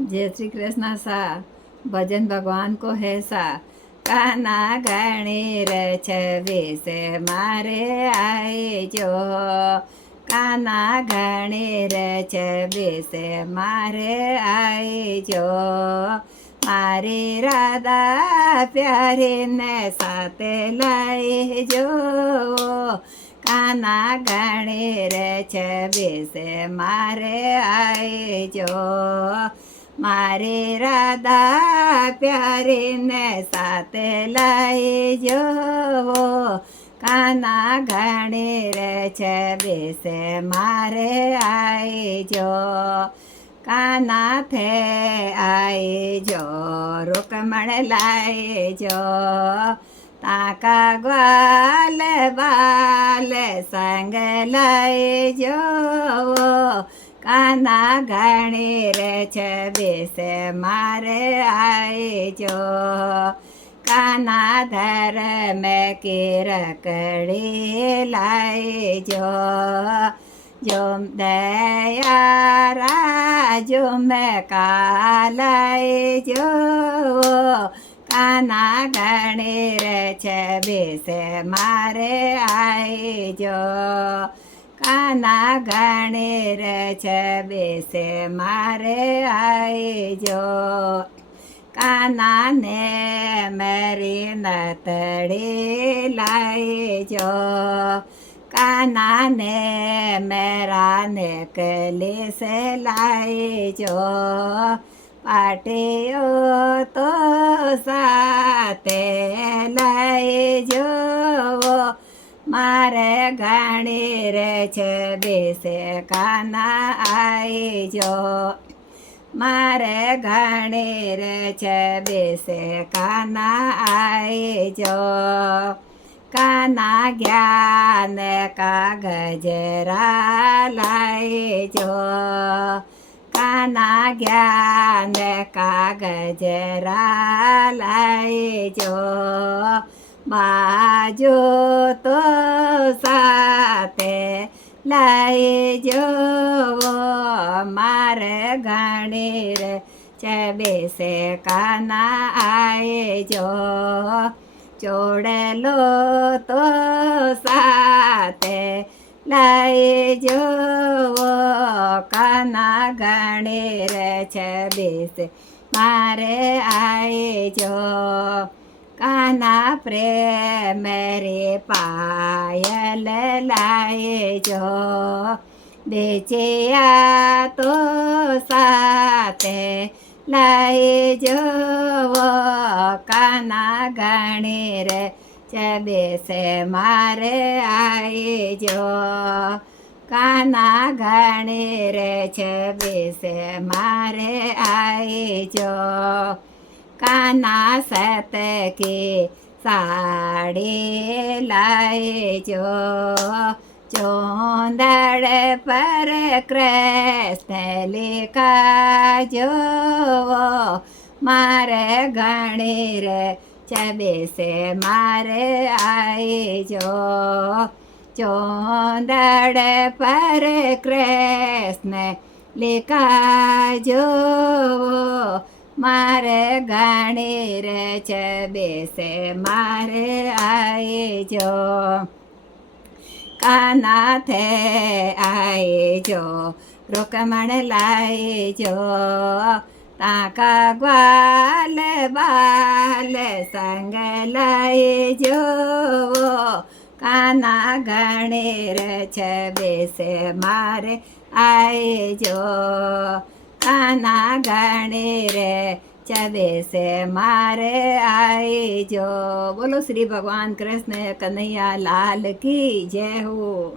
जय श्री कृष्ण सा भजन भगवान को है सा। काना गणेर छवीस मारे आए जो, काना गणेर छवीस मारे आए जो। मारी राधा प्यारी ने साथ लाए जो, काना गणेर छवीस मारे आए जो। मारी राधा प्यारी ने साथ लाई जो, काना गणेर छवीस मारे आए जो। काना थे आए जो रुकमण लाए जो, ताका ग्वाल बाल संग लाए जो। काना गणेर छवीस मारे आए जो, काना धर में की रकड़ी लाए जो। जो दया राजो में कालाए जो, काना गणेर छवीस मारे आए जो। काना गणेर छवीस मारे आए जो। काना ने मेरी नतड़ी लाए जो, काना ने मेरा नेकली से लाए जो। पाटियो तो साथे लाए जो, मारे गणेर छवीस काना आए जो। मारे गणेर छवीस काना आए जो। काना ज्ञान का गजरा लाए जो, काना ज्ञान का गजरा लाए जो। बाजो तो साथे लाए जो, मारे गणेर छवीस काना आए जो। जोड़लो तो साथे लाए जो, काना गणेर छवीस मारे आए जो। काना प्रेम रे पायल लाए जो, बेचिया तो साथे लाए जो। काना गणेर छवीस मारे आए जो, काना गणेर छवीस मारे आए जो। काना सत की साड़ी लाए जो, चोंदड़ पर कृष्ण लिखा जो। मारे गणेर छवीस मारे आए जो, चोंदड़ पर कृष्ण लिखा जो। मारे गणेर छवीस मारे आए जो। काना थे आए जो रुकमण लाए जो, ताका ग्वाल बाल संग लाए जो। काना गणेर छवीस मारे आए जो, काना गणेर छवीस मारे आए जो। बोलो श्री भगवान कृष्ण कन्हैया लाल की जय हो।